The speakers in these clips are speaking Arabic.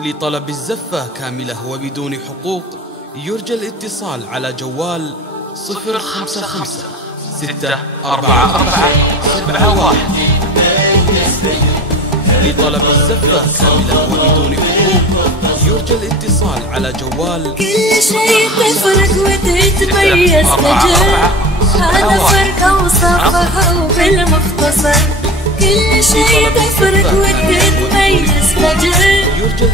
لطلب الزفة كاملة وبدون حقوق يرجى الاتصال على جوال 055 644 71. لطلب الزفة كاملة وبدون حقوق يرجى الاتصال على جوال كل شيء تفرق وتتميز نجر، هذا فرق أوصافها وبالمختصر. كل شيء تفرق وتتميز نجر،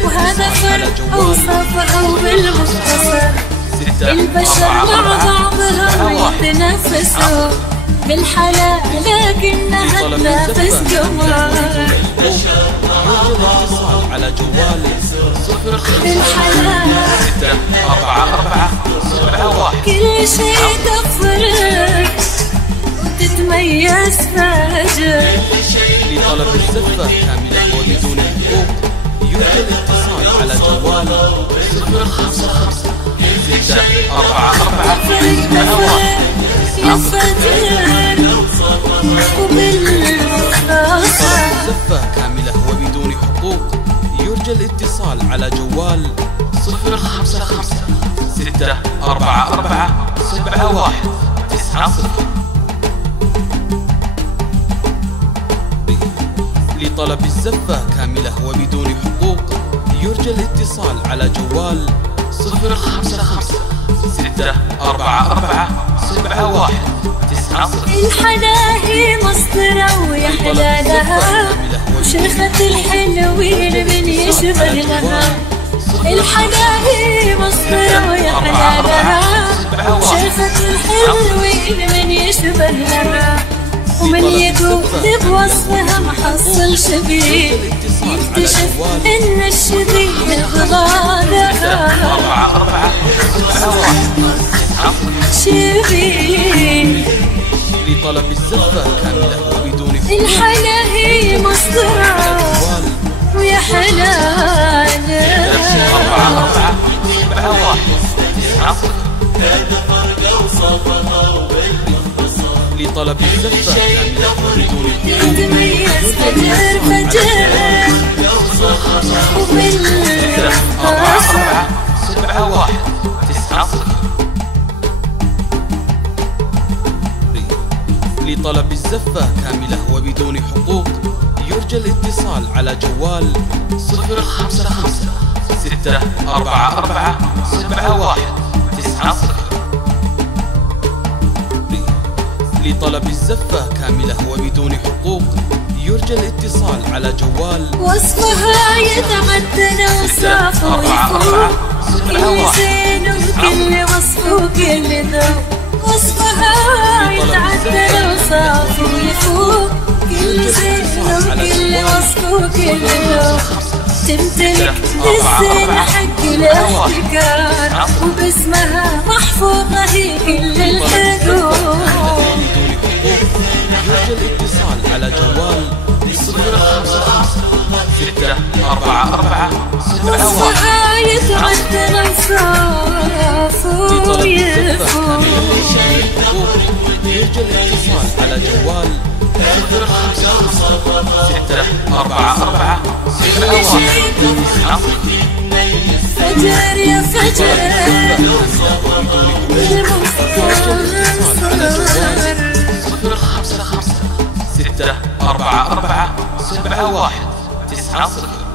وهذا فرق أوصافها وبالمختصر. البشر مع بعضهم يتنافسوا بالحلا لكنها تنافس قمر. الاتصال على جوال بالحلا 644 71. كل شيء تفرق وتتميز فجر. لطلب الزفة كاملة وبدون حقوق يرجى الاتصال على جوال 055 644 71. الزفة كاملة وبدون حقوق يرجى الاتصال على جوال 055 644 71 90. لطلب الزفة كاملة وبدون حقوق يرجى الاتصال على جوال 055 644 71 90. الحلا هي مسطرة ويا حلالها، وشيخة الحلوين من يشبه لها. الحلا هي مسطرة ويا حلالها، وشيخة الحلوين من يشبه لها. ومن يدوب بوصفها محصل شبيه، يكتشف ان الشبيه غلالها شبيه. لطلب الزفة كاملة وبدون حقوق الحلا هي مسطرة ويا حلالها. لطلب الزفة كاملة وبدون حقوق تتميز فجر فجر وبالمختصر. 71 90. لطلب الزفة كاملة وبدون حقوق يرجى الاتصال على جوال 055 644 71 90. لطلب الزفة كاملة وبدون حقوق يرجى الاتصال على جوال وصفها يتعدى أوصافه ويفوق كل زين وكل وصف وكل ذوق. وصفها يتعدى أوصافه ويفوق كل زين وكل وصف وكل ذوق. تمتلك بالزين حق الاحتكار، وباسمها محفوظة هي كل الحقوق. يرجى الاتصال على جوال 055 644 71. وصفها يتعدى أوصافه ويفوق. يرجى الاتصال على جوال 055 644 71. فجر يا فجر المختصر. 055 644 71 90.